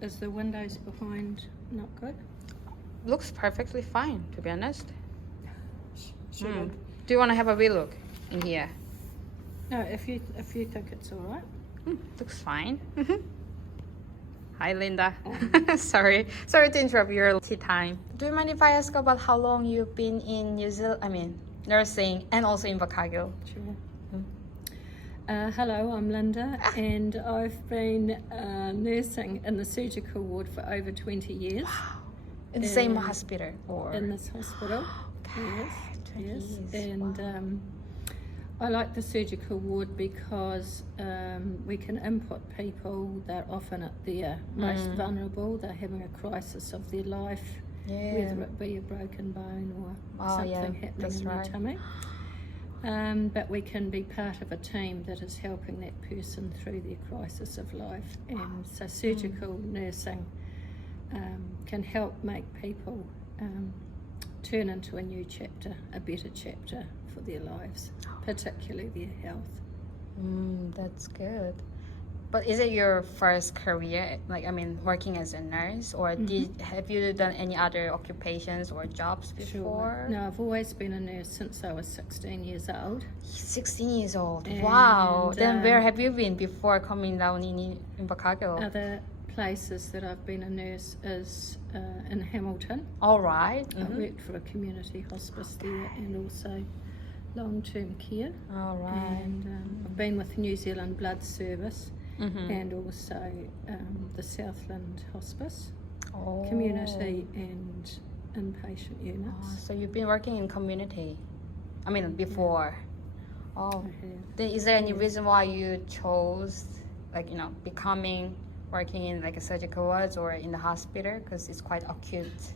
Is the windows behind not good? Looks perfectly fine, to be honest. Should Do you want to have a wee look in here? No, if you think it's all right. Looks fine. Hi, Linda. Sorry to interrupt your tea time. Do you mind if I ask about how long you've been in New Zealand? I mean, nursing and also in Invercargill. Sure. Hello, I'm Linda, and I've been nursing in the surgical ward for over 20 years. Wow. In the same hospital or in this hospital. Okay. Yes. And I like the surgical ward because we can input people. They're often at their most vulnerable. They're having a crisis of their life, whether it be a broken bone or something happening in their tummy. But we can be part of a team that is helping that person through their crisis of life. And so surgical nursing can help make people turn into a new chapter, a better chapter for their lives, particularly their health. That's good. But is it your first career, working as a nurse, or have you done any other occupations or jobs before? Sure. No, I've always been a nurse since I was 16 years old. 16 years old. And, wow. Then where have you been before coming down in Invercargill? Other places that I've been a nurse is in Hamilton. All right. I worked for a community hospice there and also long-term care. All right. And I've been with New Zealand Blood Service. And also the Southland Hospice, community and inpatient units. So you've been working in community, before. Then is there any reason why you chose, working in a surgical wards or in the hospital? Because it's quite acute,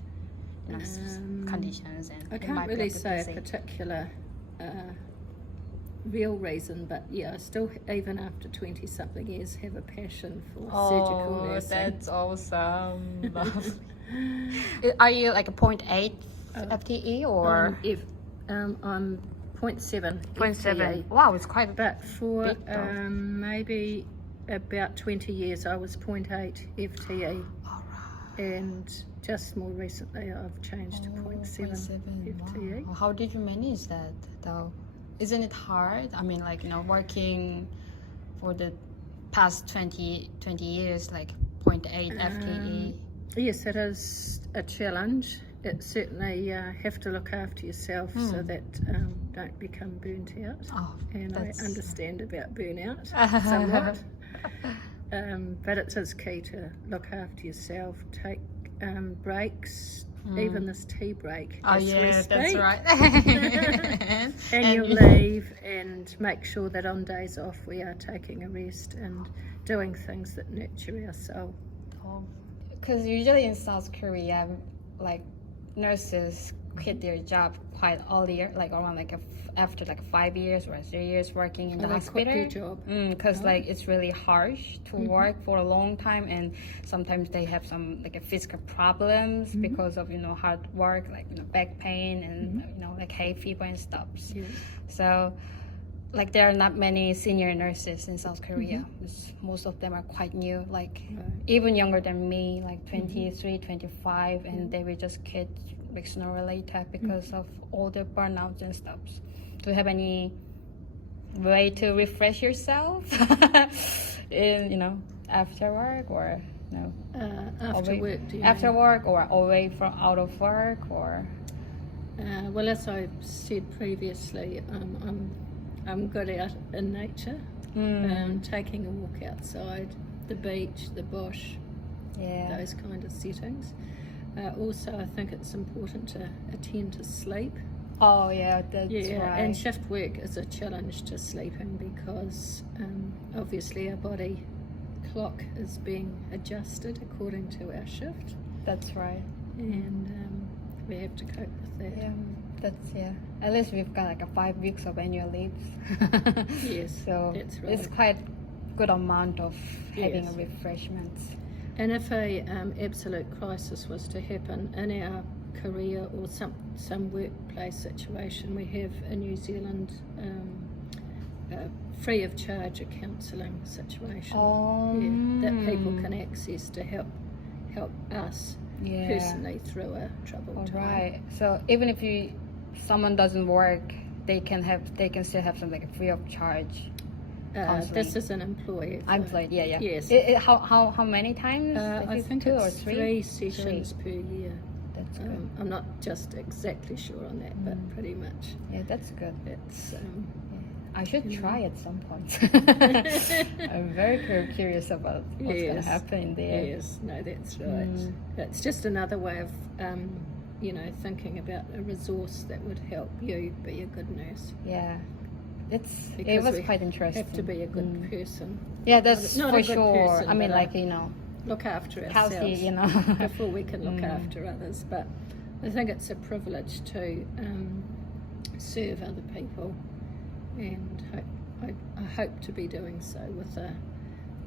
conditions. And I can't really say a particular real reason, but I still, even after 20-something years, have a passion for surgical nursing. That's awesome. Are you a 0.8 FTE or? I'm 0.7 FTE. Wow, it's quite But for big, maybe about 20 years I was 0.8 FTE. And just more recently I've changed to 0.7 FTE. Wow. How did you manage that though? Isn't it hard? Working for the past 20 years, 0.8 FTE. Yes, it is a challenge. It certainly have to look after yourself so that don't become burnt out. And I understand about burnout somewhat. But it is key to look after yourself, take breaks. Even this tea break. That's right. Annual leave, and make sure that on days off we are taking a rest and doing things that nurture our soul. Because usually in South Korea, nurses quit their job quite earlier, around after 5 years or 3 years working in the hospital. Quit their job. Because it's really harsh to work for a long time, and sometimes they have some physical problems because of hard work, back pain and hay fever and stuff. So there are not many senior nurses in South Korea. Most of them are quite new, even younger than me, 23, 25, and they will just quit sooner or later because of all the burnouts and stuff. Do you have any way to refresh yourself in after work or no? After work or away from out of work or? Well, as I said previously, I'm good out in nature, taking a walk outside, the beach, the bush, those kind of settings. Also, I think it's important to attend to sleep. That's right. And shift work is a challenge to sleeping because obviously our body clock is being adjusted according to our shift. That's right. And we have to cope with that. At least we've got 5 weeks of annual leave. Yes, so that's right. It's quite good amount of having a refreshment. And if a absolute crisis was to happen in our career or some workplace situation, we have in New Zealand free of charge a counselling situation that people can access to help help us Yeah. personally through a troubled All time. right. So even if someone doesn't work, they can still have some like free of charge. This is an employee. Employed, yeah. Yes. How many times? I think 2 or it's 3? 3 sessions per year. That's good. I'm not just exactly sure on that, but pretty much. Yeah, that's good. It's I should try at some point. I'm very curious about what's going to happen in there. Yes, no, that's right. It's just another way of, thinking about a resource that would help you be a good nurse. Yeah. It Because was we quite interesting. have to be a good person. Yeah, that's Not for a good sure. person, I mean, but like, look after healthy, ourselves before we can look after others. But I think it's a privilege to serve other people, and I hope to be doing so with a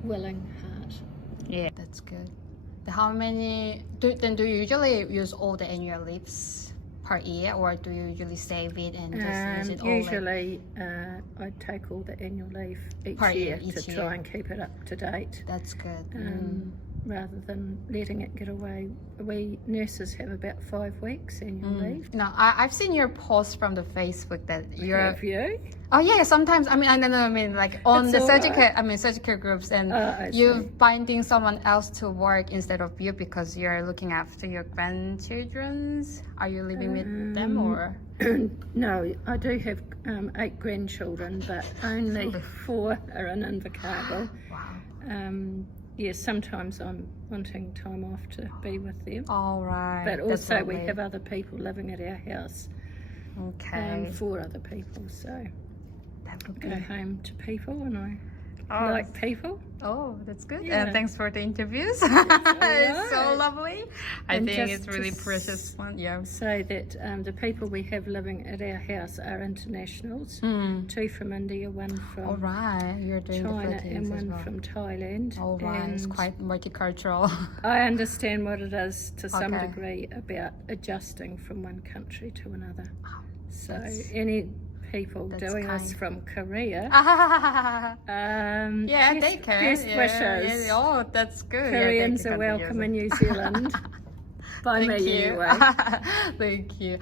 willing heart. Yeah, that's good. How many do you usually use all the annual leaves per year, or do you usually save it and just use it all? Usually, I take all the annual leave each Per year year, to try and keep it up to date. That's good. Rather than letting it get away. We nurses have about 5 weeks annual leave. No, I've seen your post from the Facebook that you're. Have you? Oh yeah, sometimes I mean like on It's the all surgical right. surgical groups, and I you're see. finding someone else to work instead of you because you're looking after your grandchildren's. Are you living with them or? No, I do have 8 grandchildren, but only 4 are in Invercargill. Wow. Yes, sometimes I'm wanting time off to be with them. All right. But That's also we lovely. have other people living at our house. Okay. 4 other people, so That would go be. home to people, and I Oh. like people. Oh, that's good. Yeah. And thanks for the interviews. It's so right. lovely. I And think just it's really to precious one. Yeah. So that the people we have living at our house are internationals. 2 from India, 1 All from right. You're doing the China, Philippines and as 1 well. from Thailand. All right. It's And quite multicultural. I understand what it is to some Okay. degree about adjusting from one country to another. So that's- any people that's doing this kind. from Korea, yeah, they best, can. best Yeah, wishes. yeah. Oh, that's good. Koreans yeah, are thank you, welcome in New Zealand. By Thank me you. anyway. Thank you.